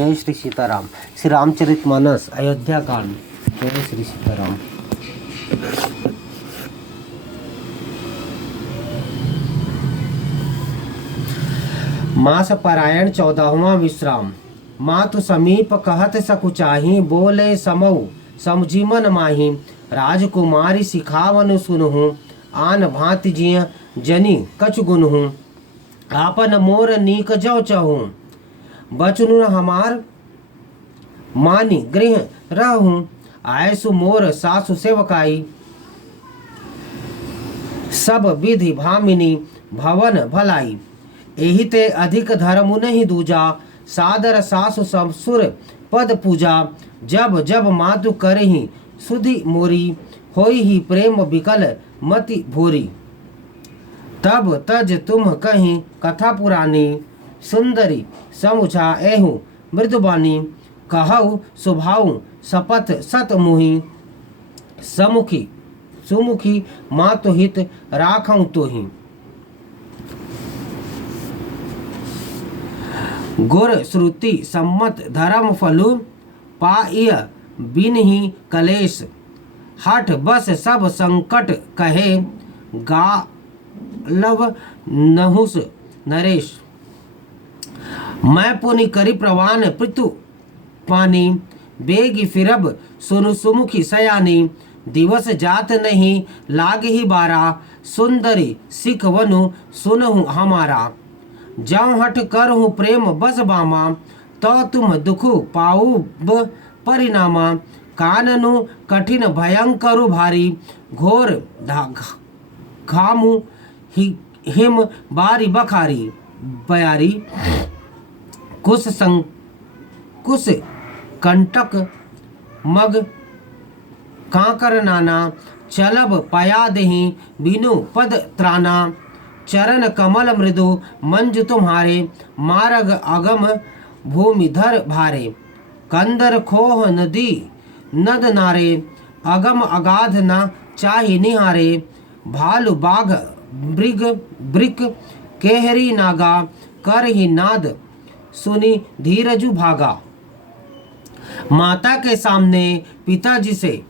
जय श्री सीताराम। श्री रामचरितमानस अयोध्या कांड। जय श्री सीताराम। मास परायण 14वां विश्राम। मातु समीप कहत सकुचाही, बोले समऊ समझीमन माही। राजकुमारी सिखावन सुनहूँ, आन भांति जिय जनी कछु गुनहूँ। आपन मोर नीक जौ चहूँ, बचनु हमार मानी गृह रहूं। आयसु मोर सासु सेवकाई, सब विधि भामिनी भवन भलाई। एहि ते अधिक धर्म नहीं दूजा, सादर सासु ससुर पद पूजा। जब जब मातु करही सुधि मोरी, होई ही प्रेम विकल मति भूरी। तब तज तुम कहीं कथा पुरानी, सुंदरी समुझा एहु मृदुबानी। कहऊ सुभाऊ शपथ सत मुहि, समुखी सुमुखी मातु हित राखऊं तोहि। गुर श्रुति सम्मत धर्म फलु, पाइय बिनहि कलेश। हठ बस सब संकट कहे, गालव नहुस नरेश। मैं पुनि करी प्रवान पृथु पानी, बेगी फिरब सुनु सुमुखी सयानी। दिवस जात नहीं लाग ही बारा, सुंदरी सिख वनु सुनहु हमारा। जौ हठ करहु प्रेम बस बामा, तो तुम दुखु पाऊ परिणामा। काननु कठिन भयंकरु भारी, घोर घामु हिम बारी बखारी बयारी। कुश कंटक मग कांकर नाना, चलब पया देहि बिनु पद त्राना। चरण कमल मृदु मंजु तुम्हारे, मार्ग अगम भूमिधर भारे। कंदर खोह नदी नद नारे, अगम अगाध न चाहि निहारे। भालु बाघ मृग ब्रिक केहरी नागा, कर ही नाद सुनी धीरजु भागा। माता के सामने पिताजी से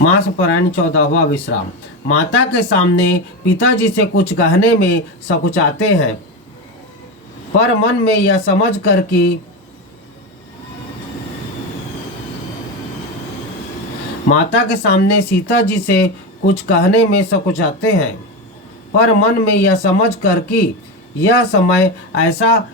मास परायण 14वां विश्राम। माता के सामने पिताजी से कुछ कहने में सकुचाते हैं, पर मन में यह समझ कर कि माता के सामने सीता जी से कुछ कहने में सकुचाते हैं, पर मन में यह समझ कर कि यह समय ऐसा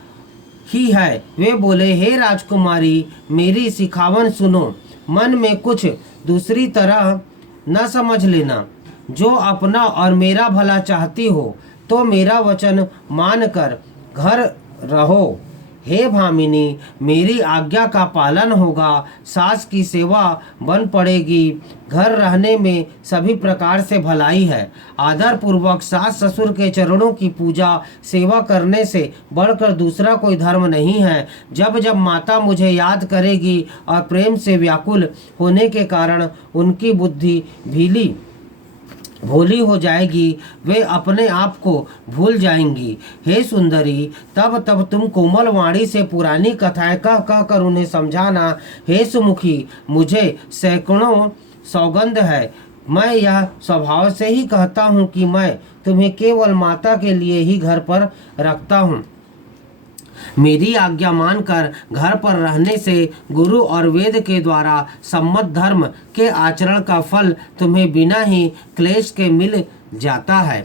ही है, वे बोले, हे राजकुमारी मेरी सिखावन सुनो। मन में कुछ दूसरी तरह न समझ लेना। जो अपना और मेरा भला चाहती हो तो मेरा वचन मानकर घर रहो। हे भामिनी, मेरी आज्ञा का पालन होगा, सास की सेवा बन पड़ेगी। घर रहने में सभी प्रकार से भलाई है। आदर पूर्वक सास ससुर के चरणों की पूजा सेवा करने से बढ़कर दूसरा कोई धर्म नहीं है। जब जब माता मुझे याद करेगी और प्रेम से व्याकुल होने के कारण उनकी बुद्धि भोली हो जाएगी, वे अपने आप को भूल जाएंगी। हे सुंदरी, तब तब तुम कोमल वाणी से पुरानी कथाएं कह कह कर उन्हें समझाना। हे सुमुखी, मुझे सैकड़ों सौगंध है। मैं यह स्वभाव से ही कहता हूँ कि मैं तुम्हें केवल माता के लिए ही घर पर रखता हूँ। मेरी आज्ञा मानकर घर पर रहने से गुरु और वेद के द्वारा सम्मत धर्म के आचरण का फल तुम्हें बिना ही क्लेश के मिल जाता है।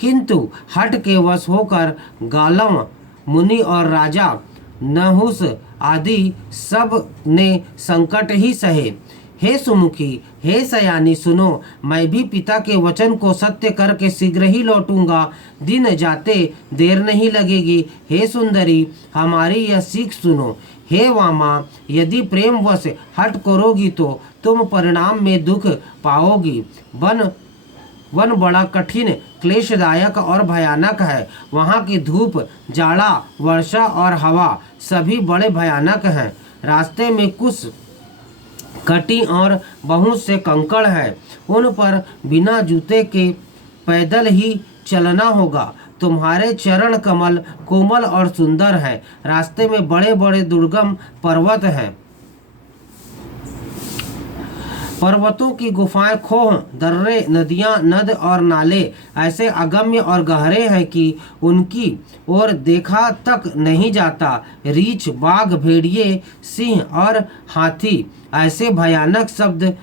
किंतु हठ के वश होकर गालव मुनि और राजा नहुस आदि सब ने संकट ही सहे। हे सुमुखी, हे सयानी, सुनो, मैं भी पिता के वचन को सत्य करके शीघ्र ही लौटूंगा। दिन जाते देर नहीं लगेगी। हे सुंदरी, हमारी यह सीख सुनो। हे वामा, यदि प्रेम वश हट करोगी तो तुम परिणाम में दुख पाओगी। वन बड़ा कठिन, क्लेशदायक और भयानक है। वहाँ की धूप, जाड़ा, वर्षा और हवा सभी बड़े भयानक हैं। रास्ते में कुछ कटी और बहुत से कंकड़ हैं, उन पर बिना जूते के पैदल ही चलना होगा। तुम्हारे चरण कमल कोमल और सुंदर हैं। रास्ते में बड़े बड़े दुर्गम पर्वत हैं, पर्वतों की गुफाएं, खोह, दर्रे, नदियां, नद और नाले ऐसे अगम्य और गहरे हैं कि उनकी ओर देखा तक नहीं जाता। रीछ, बाघ, भेड़िए, सिंह और हाथी ऐसे भयानक शब्द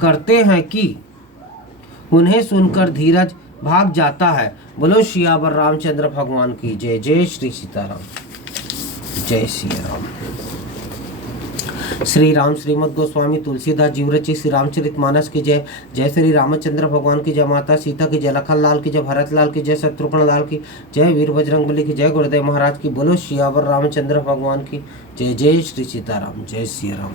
करते हैं कि उन्हें सुनकर धीरज भाग जाता है। बोलो सियावर रामचंद्र भगवान की जय। जय श्री सीताराम, जय श्री राम। श्री राम श्रीमद् गोस्वामी तुलसीदास जी विरचित श्री रामचरित मानस की जय। जय श्री रामचंद्र भगवान की जय। माता सीता की जय। लखन लाल की जय। भरत लाल की जय। शत्रुघ्न लाल की जय। वीर बजरंगबली की जय। गुरुदेव महाराज की। बोलो सियावर रामचंद्र भगवान की जय। जय श्री सीताराम, जय श्री राम।